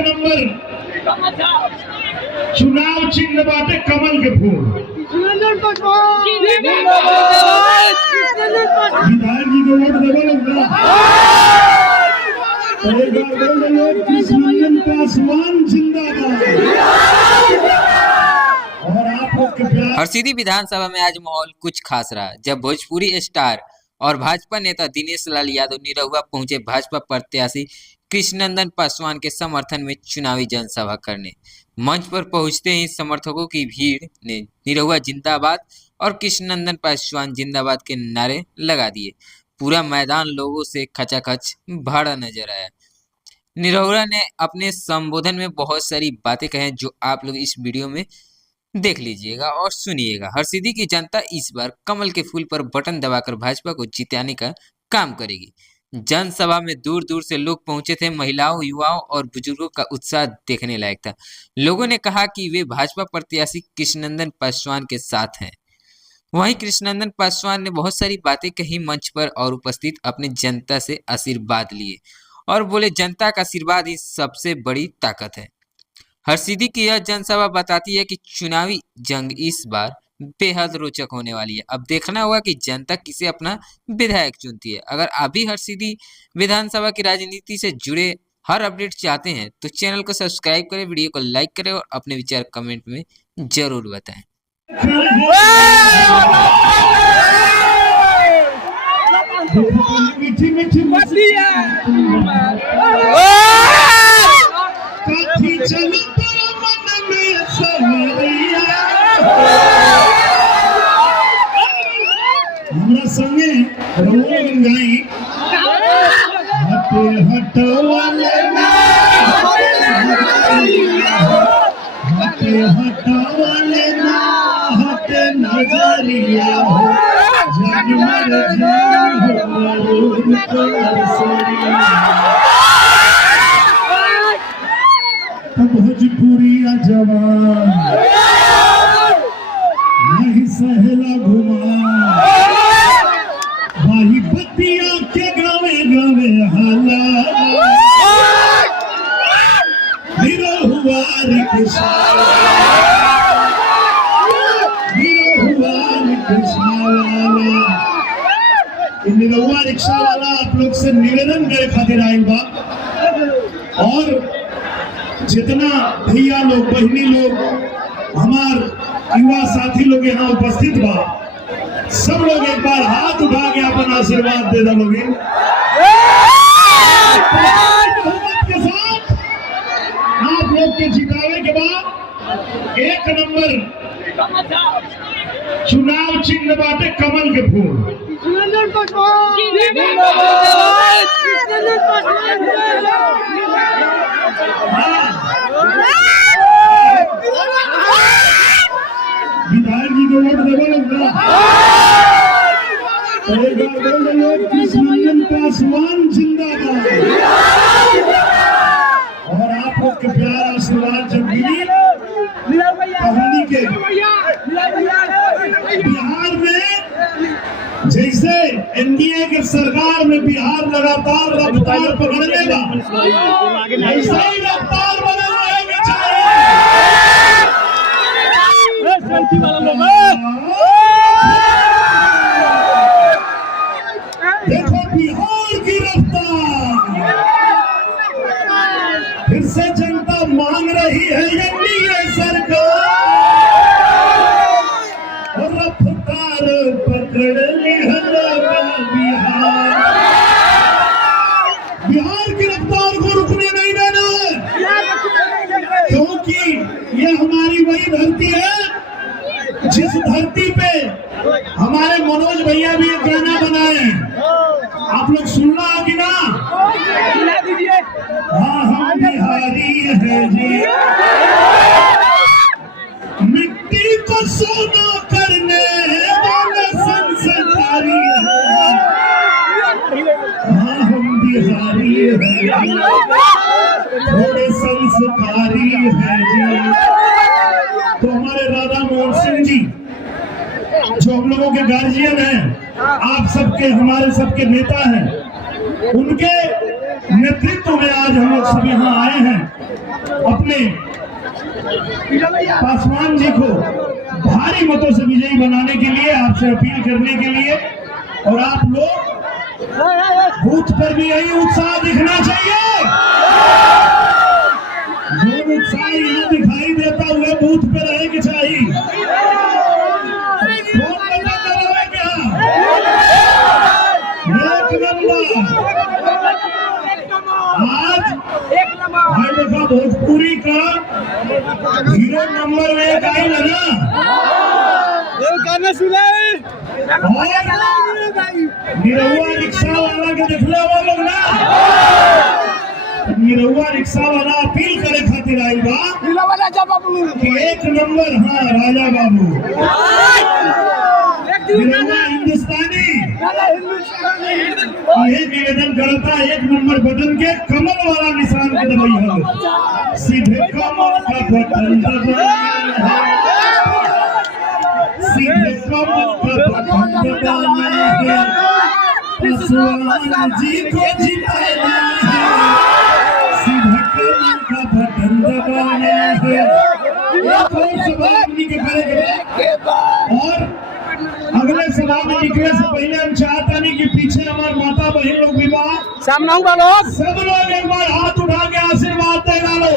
Number चुनाव चिन्ह बाटे कमल के फूल। विधायक जी को वोट देवे लगता कृष्णनंदन पासवान जिंदाबाद। और आप लोग के प्यार। हरसिद्धि विधानसभा में आज माहौल कुछ खास रहा जब भोजपुरी स्टार और भाजपा नेता दिनेश लाल यादव निरहुआ पहुंचे भाजपा प्रत्याशी कृष्णनंदन पासवान के समर्थन में चुनावी जनसभा करने। मंच पर पहुंचते ही समर्थकों की भीड़ ने निरहुआ जिंदाबाद और कृष्णनंदन पासवान जिंदाबाद के नारे लगा दिए। पूरा मैदान लोगों से खचाखच भरा नजर आया। निरहुआ ने अपने संबोधन में बहुत सारी बातें कही जो आप लोग इस वीडियो में देख लीजिएगा और सुनिएगा। हरसिद्धि की जनता इस बार कमल के फूल पर बटन दबाकर भाजपा को जिताने का काम करेगी। जनसभा में दूर दूर से लोग पहुंचे थे। महिलाओं, युवाओं और बुजुर्गों का उत्साह देखने लायक था। लोगों ने कहा कि वे भाजपा प्रत्याशी कृष्णनंदन पासवान के साथ हैं। वहीं कृष्णनंदन पासवान ने बहुत सारी बातें कही मंच पर और उपस्थित अपने जनता से आशीर्वाद लिए और बोले जनता का आशीर्वाद ही सबसे बड़ी ताकत है। हरसिद्धि की यह जनसभा बताती है कि चुनावी जंग इस बार बेहद रोचक होने वाली है। अब देखना होगा कि जनता किसे अपना विधायक चुनती है। अगर आप भी हरसिद्धि विधानसभा की राजनीति से जुड़े हर अपडेट चाहते हैं तो चैनल को सब्सक्राइब करें, वीडियो को लाइक करें और अपने विचार कमेंट में जरूर बताएं। हमरा संगे रोन गाई हटे हटवाले ना हटे हटवाले ना हटे नजरिया हो जनमर जान मरून करसरिया। भोजपुरिया जवान नहीं सहेला घुमा भाई बतिया के गावे गावे हाला निरहुआ कृष्णा निरहुआ रिक्शा वाला आप लोग से निवेदन करे खातिर आयल बा। और जितना भैया लोग, बहनी लोग, हमार युवा साथी लोग यहाँ उपस्थित बा, सब लोग एक बार हाथ उठा के अपन आशीर्वाद दे दोगे के साथ। आप लोग के जितावे के बाद 1 नंबर चुनाव चिन्ह बाटे कमल के फूल। विधायक जी को वोट देवे लगता कृष्णनंदन पासवान जिंदाबाद। और आप लोग के प्यार आशीर्वाद जब मिली हमनी के बिहार में जैसे एनडीए के सरकार में बिहार लगातार रफ्तार पकड़ लेगा, ऐसा ही रफ्तार बना रहेगा। देखो बिहार की रफ्तार फिर से जनता मांग रही है एनडीए सरकार और रफ्तार पकड़ ली है बिहार। बिहार की रफ्तार को रुकने नहीं देना है, क्योंकि ये हमारी वही धरती है जिस धरती पे हमारे मनोज भैया भी एक गाना बनाए। आप लोग सुनना है कि ना? हाँ हम बिहारी हैं जी, मिट्टी को सोना करने वाले संस्कारी हैं। हाँ हम बिहारी हैं, थोड़े संस्कारी हैं जी। तो हमारे राधा मोहन सिंह जी जो हम लोगों के गार्जियन हैं, आप सबके, हमारे सबके नेता हैं, उनके नेतृत्व में आज हम लोग सब यहाँ आए हैं। अपने पासवान जी को भारी मतों से विजयी बनाने के लिए आपसे अपील करने के लिए, और आप लोग बूथ पर भी यही उत्साह दिखना चाहिए। जो उत्साह यहाँ दिखाई देता हुआ बूथ पे रहेगी चाहिए। कौन बता रहा है क्या? एक नंबर। आज भाई देखा भोजपुरी का हीरो नंबर 1 आई ना, गाना सुनाए निरहुआ रिक्शा वाला के देखले वो लोग ना, निरहुआ रिक्शा वाला अपील करे खातिर आई बा राजा बाबू कि 1 नंबर। हाँ राजा बाबू, निरहुआ हिंदुस्तानी ये निवेदन करता 1 नंबर बटन के कमल वाला निशान के दबाई हो, सीधे कमल का बटन दबाना है, सीधे कमल का बटन दबाना है, पासवान जी को जिताना है, सीधे कमल का बटन दबाना है। एक और सवाल अपनी के करेंगे, और अगले सभा में निकले से पहले हम चाहता नहीं कि पीछे हमारे माता बहन लोग विवाह सामना हुआ लोग सब लोग एक बार हाथ उठा के आशीर्वाद देगा लो।